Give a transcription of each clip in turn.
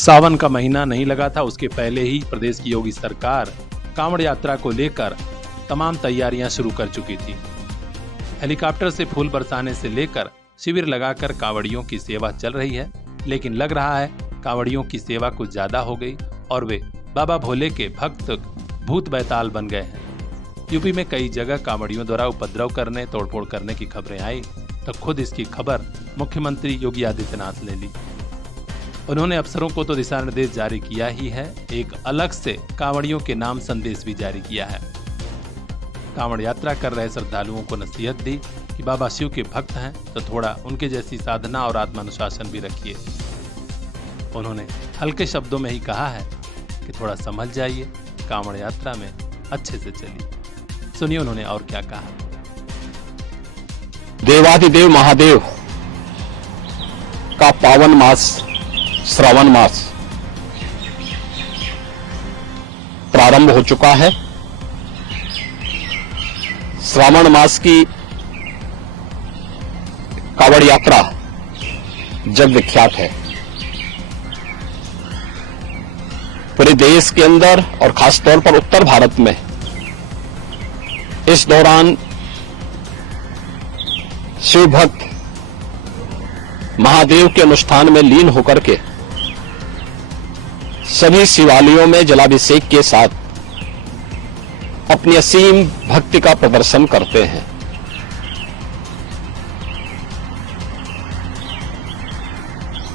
सावन का महीना नहीं लगा था, उसके पहले ही प्रदेश की योगी सरकार कांवड़ यात्रा को लेकर तमाम तैयारियां शुरू कर चुकी थी। हेलीकॉप्टर से फूल बरसाने से लेकर शिविर लगाकर कांवड़ियों की सेवा चल रही है, लेकिन लग रहा है कांवड़ियों की सेवा कुछ ज्यादा हो गई और वे बाबा भोले के भक्त भूत बैताल बन गए हैं। यूपी में कई जगह कांवड़ियों द्वारा उपद्रव करने, तोड़फोड़ करने की खबरें आई तो खुद इसकी खबर मुख्यमंत्री योगी आदित्यनाथ ने ली। उन्होंने अफसरों को तो दिशा निर्देश जारी किया ही है, एक अलग से कांवड़ियों के नाम संदेश भी जारी किया है। कांवड़ यात्रा कर रहे श्रद्धालुओं को नसीहत दी कि बाबा शिव के भक्त हैं तो थोड़ा उनके जैसी साधना और आत्मानुशासन भी रखिए। उन्होंने हल्के शब्दों में ही कहा है कि थोड़ा समझ जाइए, कांवड़ यात्रा में अच्छे से चलिए। सुनिए उन्होंने और क्या कहा। देवाधिदेव महादेव का पावन मास श्रावण मास प्रारंभ हो चुका है। श्रावण मास की कांवड़ यात्रा जग विख्यात है। पूरे देश के अंदर और खासतौर पर उत्तर भारत में इस दौरान शिव भक्त महादेव के अनुष्ठान में लीन होकर के सभी शिवालयों में जलाभिषेक के साथ अपनी असीम भक्ति का प्रदर्शन करते हैं।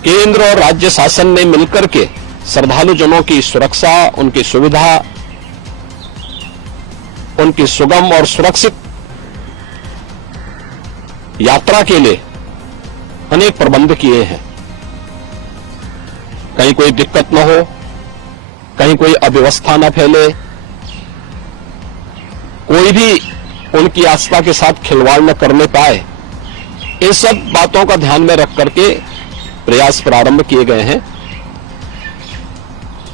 केंद्र और राज्य शासन ने मिलकर के श्रद्धालुजनों की सुरक्षा, उनकी सुविधा, उनकी सुगम और सुरक्षित यात्रा के लिए अनेक प्रबंध किए हैं। कहीं कोई दिक्कत न हो, कहीं कोई अव्यवस्था न फैले, कोई भी उनकी आस्था के साथ खिलवाड़ न करने पाए, इन सब बातों का ध्यान में रख करके प्रयास प्रारंभ किए गए हैं।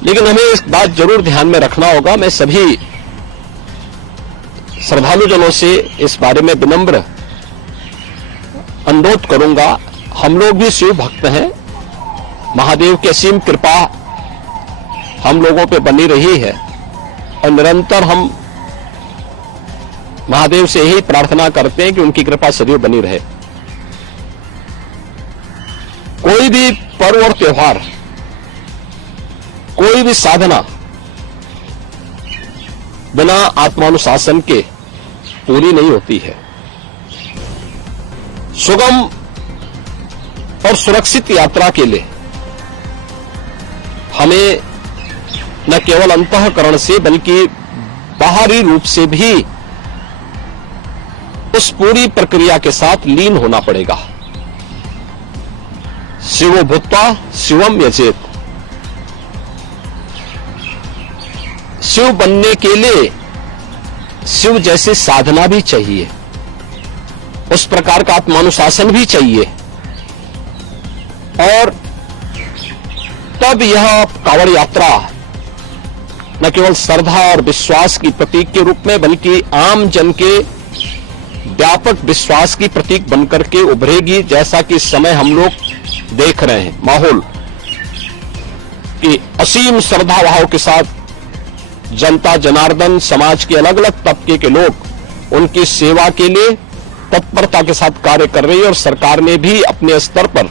लेकिन हमें इस बात जरूर ध्यान में रखना होगा, मैं सभी श्रद्धालुजनों से इस बारे में विनम्र अनुरोध करूंगा। हम लोग भी शिव भक्त हैं, महादेव की असीम कृपा हम लोगों पे बनी रही है और निरंतर हम महादेव से यही प्रार्थना करते हैं कि उनकी कृपा सदैव बनी रहे। कोई भी पर्व और त्योहार, कोई भी साधना बिना आत्मानुशासन के पूरी नहीं होती है। सुगम और सुरक्षित यात्रा के लिए हमें न केवल अंतःकरण से बल्कि बाहरी रूप से भी उस पूरी प्रक्रिया के साथ लीन होना पड़ेगा। शिवो भूत्वा शिवम यजेत। शिव बनने के लिए शिव जैसी साधना भी चाहिए, उस प्रकार का आत्मानुशासन भी चाहिए और तब यह कांवड़ यात्रा न केवल श्रद्धा और विश्वास की प्रतीक के रूप में बल्कि आम जन के व्यापक विश्वास की प्रतीक बनकर के उभरेगी। जैसा कि इस समय हम लोग देख रहे हैं माहौल कि असीम श्रद्धा भाव के साथ जनता जनार्दन, समाज के अलग अलग तबके के लोग उनकी सेवा के लिए तत्परता के साथ कार्य कर रही है और सरकार ने भी अपने स्तर पर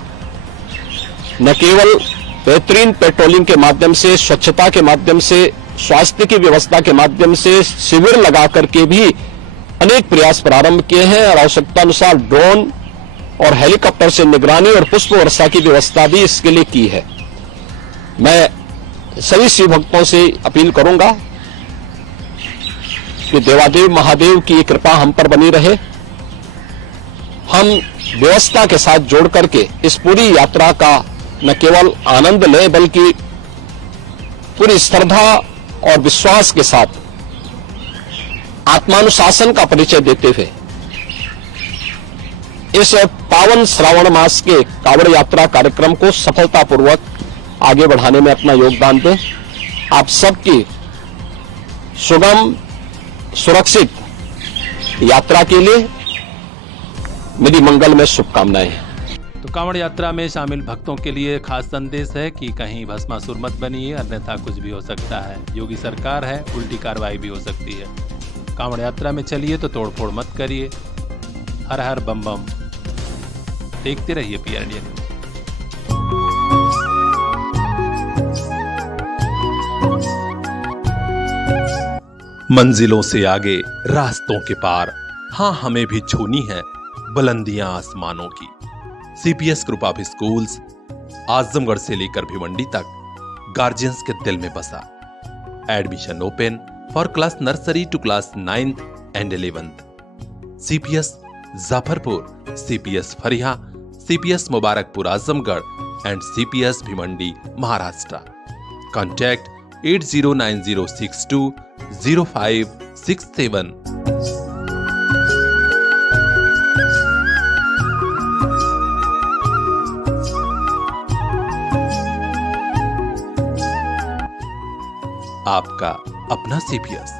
न केवल बेहतरीन पेट्रोलिंग के माध्यम से, स्वच्छता के माध्यम से, स्वास्थ्य की व्यवस्था के माध्यम से शिविर लगा करके भी अनेक प्रयास प्रारंभ किए हैं और आवश्यकता अनुसार ड्रोन और हेलीकॉप्टर से निगरानी और पुष्प वर्षा की व्यवस्था भी इसके लिए की है। मैं सभी शिव भक्तों से अपील करूंगा कि देवादेव महादेव की कृपा हम पर बनी रहे। हम व्यवस्था के साथ जोड़ करके इस पूरी यात्रा का न केवल आनंद लें बल्कि पूरी श्रद्धा और विश्वास के साथ आत्मानुशासन का परिचय देते हुए इस पावन श्रावण मास के कांवड़ यात्रा कार्यक्रम को सफलतापूर्वक आगे बढ़ाने में अपना योगदान दें। आप सबकी सुगम सुरक्षित यात्रा के लिए मेरी मंगलमय शुभकामनाएं हैं। तो कांवड़ यात्रा में शामिल भक्तों के लिए खास संदेश है कि कहीं भस्मासुर मत बनिए, अन्यथा कुछ भी हो सकता है। योगी सरकार है, उल्टी कार्रवाई भी हो सकती है। कांवड़ यात्रा में चलिए तो तोड़फोड़ मत करिए। हर हर बम बम। देखते रहिए PR इंडिया न्यूज। मंजिलों से आगे, रास्तों के पार, हाँ हमें भी छूनी है बुलंदियां आसमानों की। CPS group of schools Azamgarh से लेकर भिवंडी तक गार्जियंस के दिल में बसा। Admission open for class nursery to class 9th and 11th। CPS Jafarpur, CPS Fariya, CPS Mubarakpur Azamgarh and CPS Bhiwandi Maharashtra. Contact 8090620567। आपका अपना CPS।